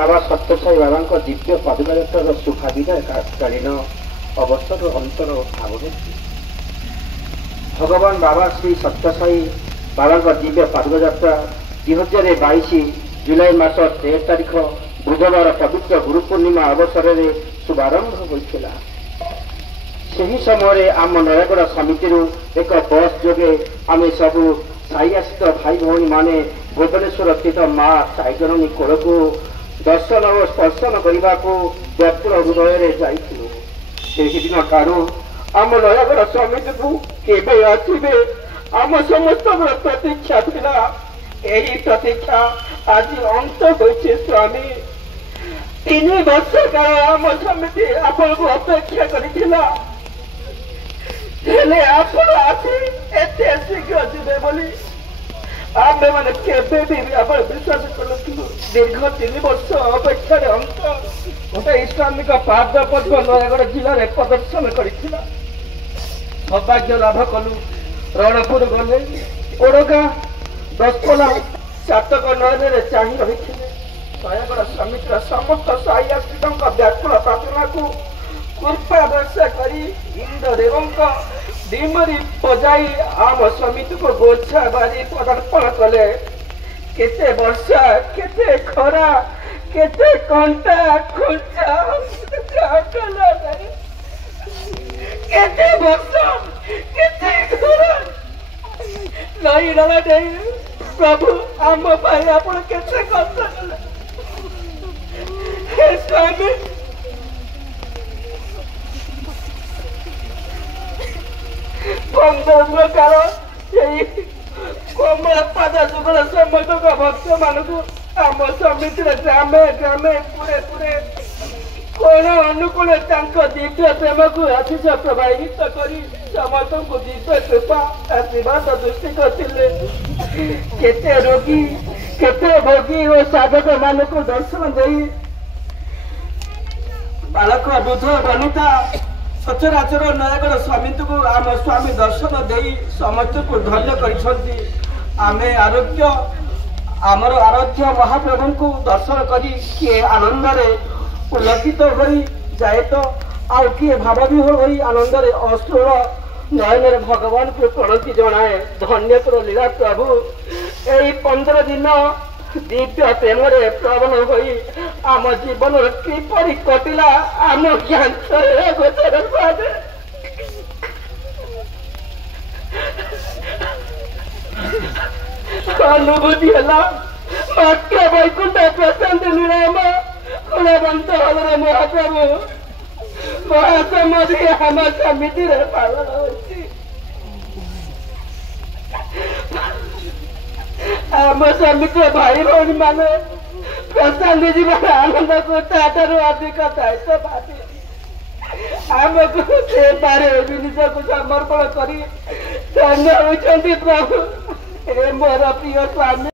बाबा सत्यसाई बाबा दिव्य पदयात्रार शुभाविदायकालीन अवसर अंतर भावने भगवान बाबा श्री सत्यसाई बाबा दिव्य पदयात्रा 2022 जुलाई मास 13 तारिख बुधवार पवित्र गुरु पूर्णिमा अवसर में शुभारंभ होता। सही समय आम नयगढ़ समिति एक बस जोगे आम सबू साई आश्रित भाई भौणी माने भुवनेश्वर स्थित माँ साईजननी कोल को दर्शन और स्पर्शन करने को व्याकुल हृदय जाइदिन ठार आम नयगढ़ समिति को केवे आसवे आम समस्त प्रतीक्षा थिला। यही प्रतीक्षा आज अंत होइछे स्वामी। 3 वर्ष काल आम समिति आपण को अपेक्षा करिथिला हेले आपण आसी एते शीघ्र जिबे बोली आमे माने केबे भी आपण विश्वास करलु। दीर्घ 3 वर्ष अपेक्षार अंत गोटे इस्लामिक पाद पद्म नयगढ़ जिले में प्रदर्शन करिथिला। सौभाग्य लाभ कलु। रणपुर गले ओडगा दसपला चातक नयन चाही रही नयगढ़ समितिर समस्त साई आश्रित व्याकुल प्रार्थना को कृपा वर्षा करी इंद्रदेव डिमरी बजाई आम समिति को गोछा बारी पदार्पण कले। केते वर्षा केते खरा केते कंटा खुंचा केते वर्षा केते खरा नहीं रहा नहीं प्रभु आम भाई आप केते कष्ट कले हे स्वामी। प्रकार कमला पादा जुगल समस्त भक्त मान आम समिति ग्रामे ग्रामे पुरे पुरे कोण अनुकूल दिव्य प्रेम को आशीष प्रवाहित कर समस्त को दिव्य कृपा आशीर्वाद दृष्टि करते। केते रोगी केते भोगी और साधक मान को दर्शन दे बालक वृद्ध वनिता सचराचर नयगढ़ समिति को आम स्वामी दर्शन दे समस्त को धन्य करिसंती। आमे आरोग्य आमर आराध्य महाप्रभु को दर्शन करी किए आनंद रे पुलकित हो जाए तो आउ किए भावविह्वल हो आनंद रे अश्रुल नयन भगवान को प्रणति जनाए। धन्य तो लीला प्रभु। यही 15 दिन दिव्य प्रेम रे प्रबल हो आम जीवन किपरि कटिला आम ज्ञान गोचर अनुभूति है मात्र वैकुंठ प्रशांत निराम कुलवंत हल महाप्रभु महासमाधि आम समिति पालन होती। आम समिति भाई भौणी मान प्रशांत जीवन आनंद को ताठार अधिक दायित्व भावी आमको से बारे जिनिस को समर्पण कर धन्य होती प्रभु। हे मोर प्रिय स्वामी।